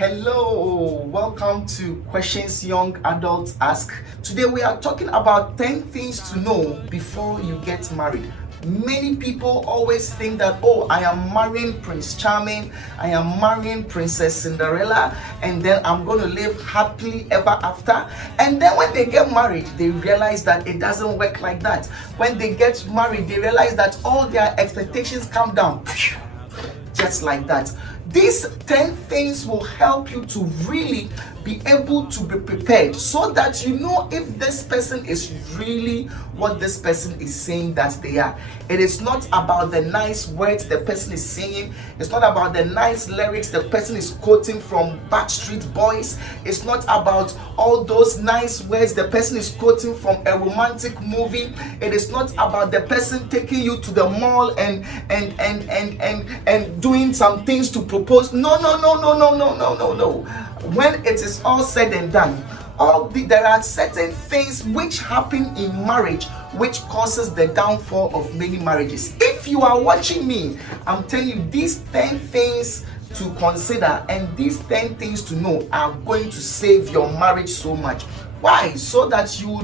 Hello, welcome to Questions Young Adults Ask. Today we are talking about 10 things to know before you get married. Many people always think that, oh, I am marrying Prince Charming, I am marrying Princess Cinderella, and then I'm going to live happily ever after. And then when they get married, they realize that it doesn't work like that. When they get married, they realize that all their expectations come down just like that. These 10 things will help you to really be able to be prepared so that you know if this person is really what this person is saying that they are. It is not about the nice words the person is saying. It's not about the nice lyrics the person is quoting from Backstreet Boys. It's not about all those nice words the person is quoting from a romantic movie. It is not about the person taking you to the mall and doing some things to propose. No. When it is all said and done, there are certain things which happen in marriage which causes the downfall of many marriages. If you are watching me, I'm telling you these 10 things to consider and these 10 things to know are going to save your marriage so much. Why? So that you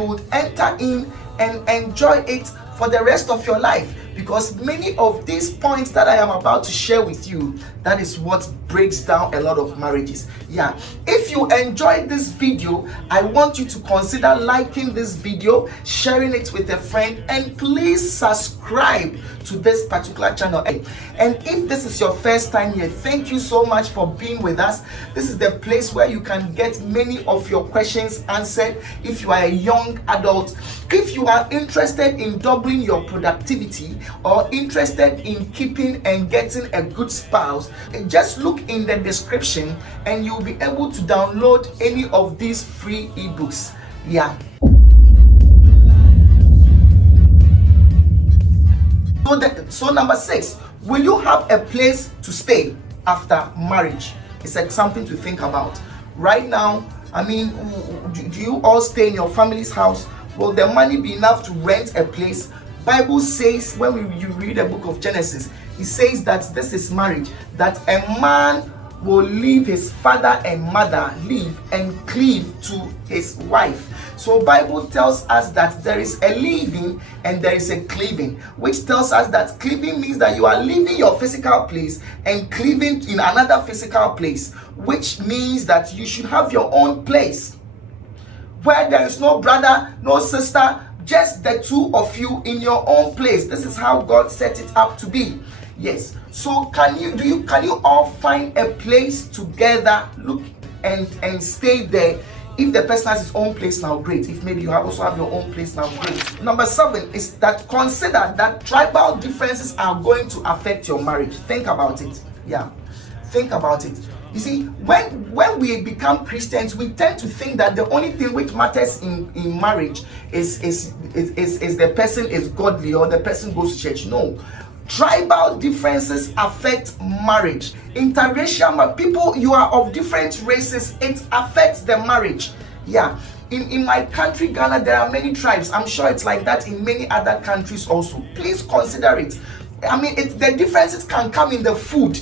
would enter in and enjoy it for the rest of your life. Because many of these points that I am about to share with you, that is what breaks down a lot of marriages. Yeah, if you enjoyed this video, I want you to consider liking this video, sharing it with a friend, and please subscribe to this particular channel. And if this is your first time here, thank you so much for being with us. This is the place where you can get many of your questions answered if you are a young adult. If you are interested in doubling your productivity or interested in keeping and getting a good spouse, just look in the description and you'll be able to download any of these free ebooks. Yeah. So number 6, will you have a place to stay after marriage? It's like something to think about. Right now, I mean, do you all stay in your family's house? Will the money be enough to rent a place? Bible says, when you read the book of Genesis, it says that this is marriage, that a man will leave his father and mother, leave and cleave to his wife. So Bible tells us that there is a leaving and there is a cleaving, which tells us that cleaving means that you are leaving your physical place and cleaving in another physical place, which means that you should have your own place where there is no brother, no sister, just the two of you in your own place. This is how God set it up to be. Yes. So can you all find a place together, look and stay there? If the person has his own place now, great. If maybe you also have your own place now, great. Number 7 is that consider that tribal differences are going to affect your marriage. Think about it. Yeah. Think about it. You see, when we become Christians, we tend to think that the only thing which matters in marriage is the person is godly or the person goes to church. No. Tribal differences affect marriage. Interracial people, you are of different races, it affects the marriage. Yeah. In my country, Ghana, there are many tribes. I'm sure it's like that in many other countries also. Please consider it. I mean, the differences can come in the food.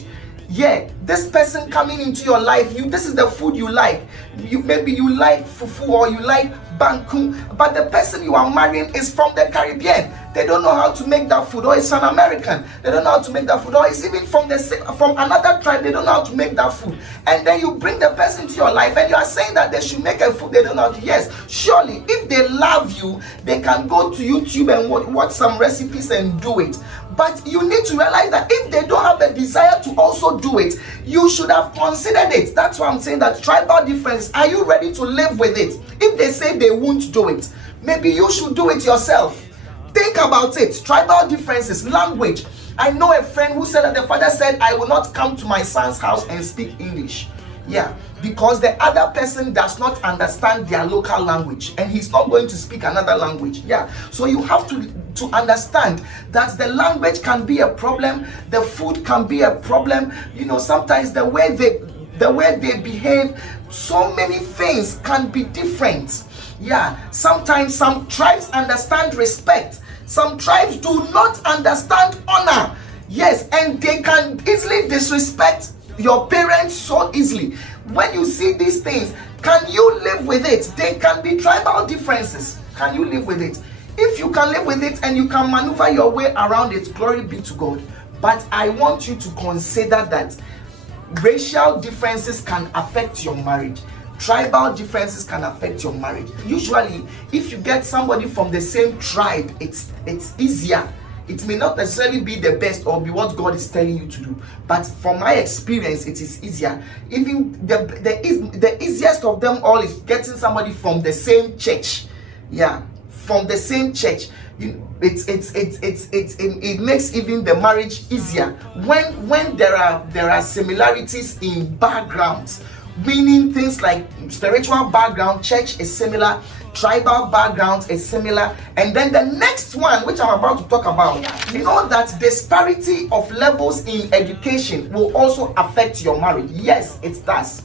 Yeah, this person coming into your life, this is the food you like. Maybe you like fufu or you like banku, but the person you are marrying is from the Caribbean. They don't know how to make that food, or it's an American. They don't know how to make that food, or it's even from another tribe. They don't know how to make that food. And then you bring the person into your life, and you are saying that they should make a food they don't know how to. Yes, surely, if they love you, they can go to YouTube and watch some recipes and do it. But you need to realize that if they don't have a desire to also do it, you should have considered it. That's why I'm saying that tribal difference, are you ready to live with it? If they say they won't do it, maybe you should do it yourself. Think about it. Tribal differences, language. I know a friend who said that the father said, I will not come to my son's house and speak English. Yeah, because the other person does not understand their local language and he's not going to speak another language. Yeah, so you have to understand that the language can be a problem, the food can be a problem. You know, sometimes the way they behave, so many things can be different. Yeah, sometimes some tribes understand respect, some tribes do not understand honor. Yes, and they can easily disrespect your parents so easily. When you see these things, can you live with it? They can be tribal differences. Can you live with it? If you can live with it and you can maneuver your way around it, glory be to God. But I want you to consider that racial differences can affect your marriage. Tribal differences can affect your marriage. Usually, if you get somebody from the same tribe, it's easier. It may not necessarily be the best or be what God is telling you to do, but from my experience, it is easier. Even the easiest of them all is getting somebody from the same church. Yeah, from the same church. It makes even the marriage easier when there are similarities in backgrounds, meaning things like spiritual background. Church is similar, tribal background is similar, and then the next one, which I'm about to talk about, you know that disparity of levels in education will also affect your marriage. Yes, it does.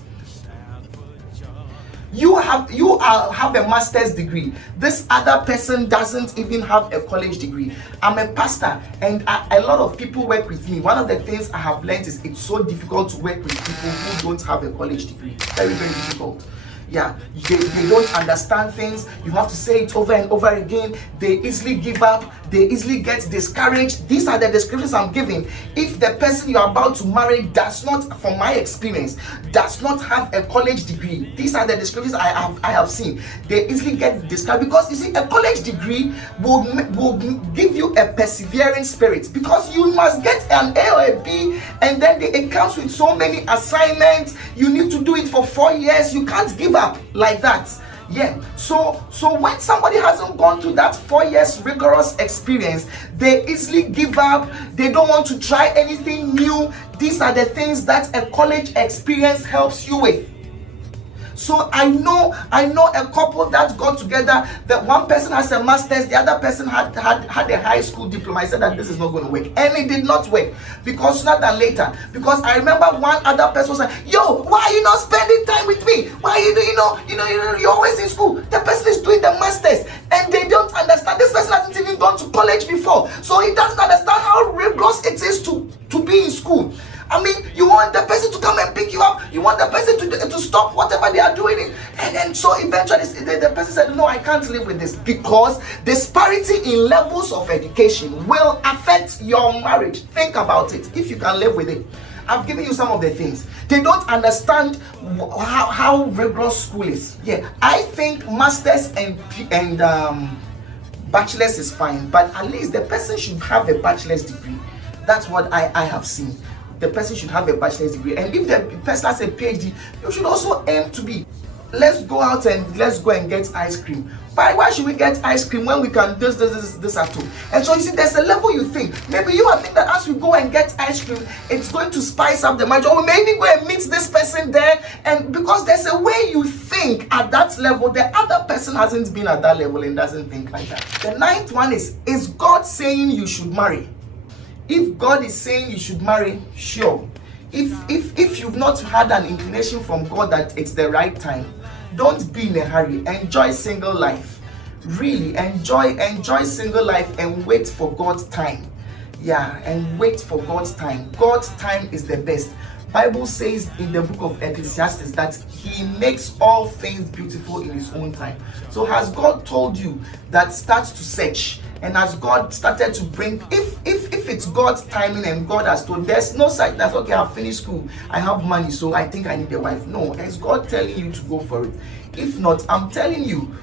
You have a master's degree. This other person doesn't even have a college degree. I'm a pastor, and a lot of people work with me. One of the things I have learned is it's so difficult to work with people who don't have a college degree. Very, very difficult. Yeah, they don't understand things. You have to say it over and over again. They easily give up. They easily get discouraged. These are the descriptions I'm giving. If the person you're about to marry does not, from my experience, does not have a college degree, these are the descriptions I have seen. They easily get discouraged because, you see, a college degree will give you a persevering spirit, because you must get an A or a B, and then it comes with so many assignments. You need to do it for 4 years. You can't give up like that. Yeah, so when somebody hasn't gone through that 4 years rigorous experience, they easily give up. They don't want to try anything new. These are the things that a college experience helps you with. So I know a couple that got together, that one person has a master's, the other person had a high school diploma. I said that this is not going to work, and it did not work, because sooner than later, because I remember one other person saying, yo, why are you not spending time with me? Why you're always in school? The person is doing the master's, and they don't understand. This person hasn't even gone to college before, so he doesn't understand how rigorous it is to be in school. I mean, you want the person to come and pick you up. You want the person to stop whatever they are doing. And so eventually the person said, no, I can't live with this, because disparity in levels of education will affect your marriage. Think about it, if you can live with it. I've given you some of the things. They don't understand how rigorous school is. Yeah, I think masters and bachelor's is fine, but at least the person should have a bachelor's degree. That's what I have seen. The person should have a bachelor's degree, and if the person has a PhD, you should also aim to be. Let's go out and let's go and get ice cream. Why should we get ice cream when we can do this at home? And so you see, there's a level you think. Maybe you think that as we go and get ice cream, it's going to spice up the marriage, or maybe go and meet this person there. And because there's a way you think at that level, the other person hasn't been at that level and doesn't think like that. The ninth one is God saying you should marry? If God is saying you should marry, sure. If you've not had an inclination from God that it's the right time, don't be in a hurry. Enjoy single life. Really enjoy single life and wait for God's time. Yeah, and wait for God's time. God's time is the best. Bible says in the book of Ecclesiastes that he makes all things beautiful in his own time. So has God told you that start to search? And as God started to bring, if it's God's timing and God has told, there's no such that's okay, I've finished school, I have money, so I think I need a wife. No, it's God telling you to go for it. If not, I'm telling you,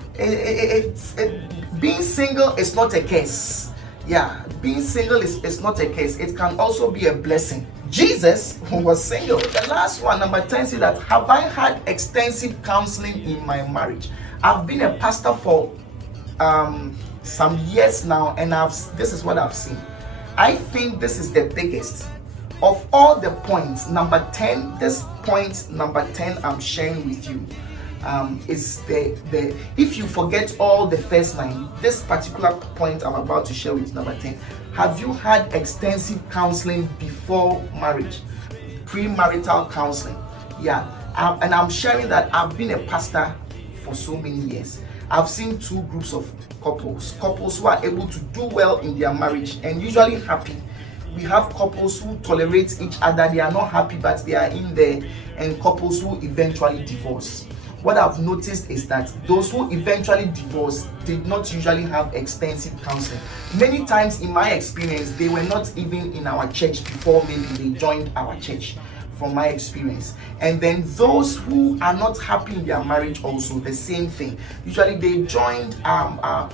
being single is not a curse. Yeah, being single is not a curse. It can also be a blessing. Jesus was single. The last one, number 10, says that, have I had extensive counseling in my marriage? I've been a pastor for some years now, and this is what I've seen. I think this is the biggest of all the points. Number 10, this point number 10 I'm sharing with you is the if you forget all the first 9, this particular point I'm about to share with you, number 10. Have you had extensive counseling before marriage? Premarital counseling. Yeah, and I'm sharing that I've been a pastor for so many years. I've seen 2 groups of couples who are able to do well in their marriage and usually happy. We have couples who tolerate each other, they are not happy but they are in there, and couples who eventually divorce. What I've noticed is that those who eventually divorce did not usually have extensive counseling. Many times in my experience, they were not even in our church before maybe they joined our church, from my experience. And then those who are not happy in their marriage also, the same thing. Usually they joined our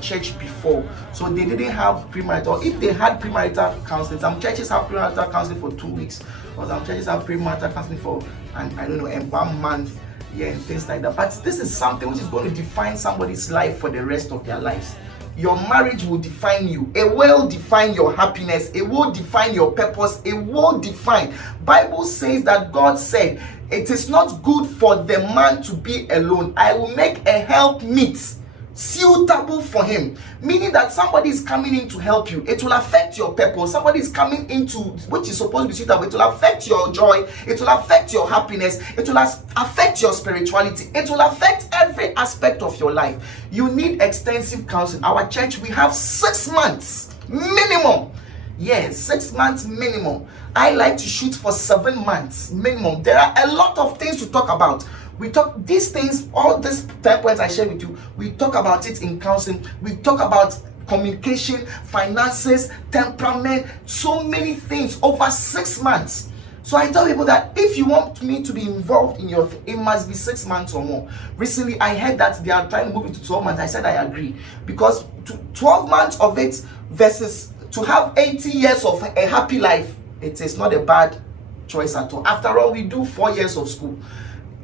church before, so they didn't have premarital. If they had premarital counseling, some churches have premarital counseling for 2 weeks, or some churches have premarital counseling for, and I don't know, 1 month, yeah, and things like that. But this is something which is going to define somebody's life for the rest of their lives. Your marriage will define you. It will define your happiness. It will define your purpose. It will define. Bible says that God said, it is not good for the man to be alone. I will make a helpmeet suitable for him, meaning that somebody is coming in to help you. It will affect your purpose. Somebody is coming into which is supposed to be suitable. It will affect your joy. It will affect your happiness. It will affect your spirituality. It will affect every aspect of your life. You need extensive counseling. Our church, we have 6 months minimum. Yes, 6 months minimum. I like to shoot for 7 months minimum. There are a lot of things to talk about. We talk these things, all these 10 points I shared with you, we talk about it in counseling. We talk about communication, finances, temperament, so many things over 6 months. So I tell people that if you want me to be involved in your it must be 6 months or more. Recently, I heard that they are trying to move it to 12 months. I said I agree, because 12 months of it versus to have 80 years of a happy life, it is not a bad choice at all. After all, we do 4 years of school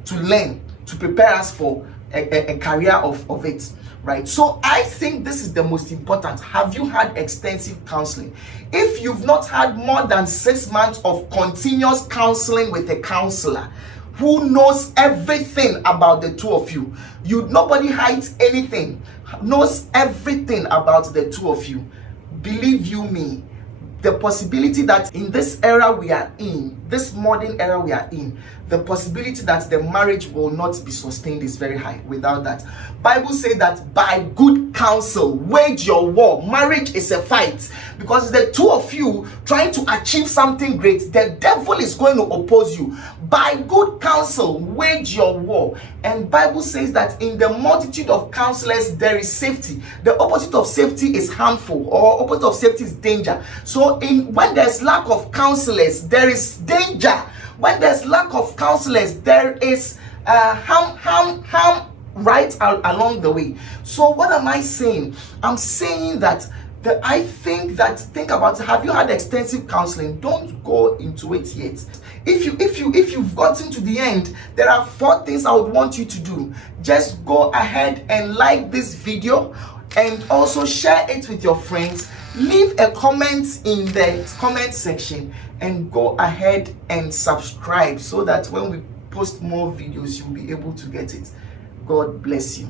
to learn, to prepare us for a career of it, right? So I think this is the most important. Have you had extensive counseling? If you've not had more than 6 months of continuous counseling with a counselor who knows everything about the two of you, nobody hides anything, knows everything about the two of you, believe you me, the possibility that in this era we are in, this modern era we are in, the possibility that the marriage will not be sustained is very high without that. Bible says that by good counsel wage your war. Marriage is a fight, because the two of you trying to achieve something great, the devil is going to oppose you. By good counsel wage your war. And Bible says that in the multitude of counselors there is safety. The opposite of safety is harmful, or opposite of safety is danger. So when there's lack of counselors, there is danger. When there's lack of counselors, there is harm right along the way. So what am I saying? I'm saying that think about, have you had extensive counseling? Don't go into it yet. If you've gotten to the end, there are 4 things I would want you to do. Just go ahead and like this video, and also share it with your friends. Leave a comment in the comment section, and go ahead and subscribe so that when we post more videos, you'll be able to get it. God bless you.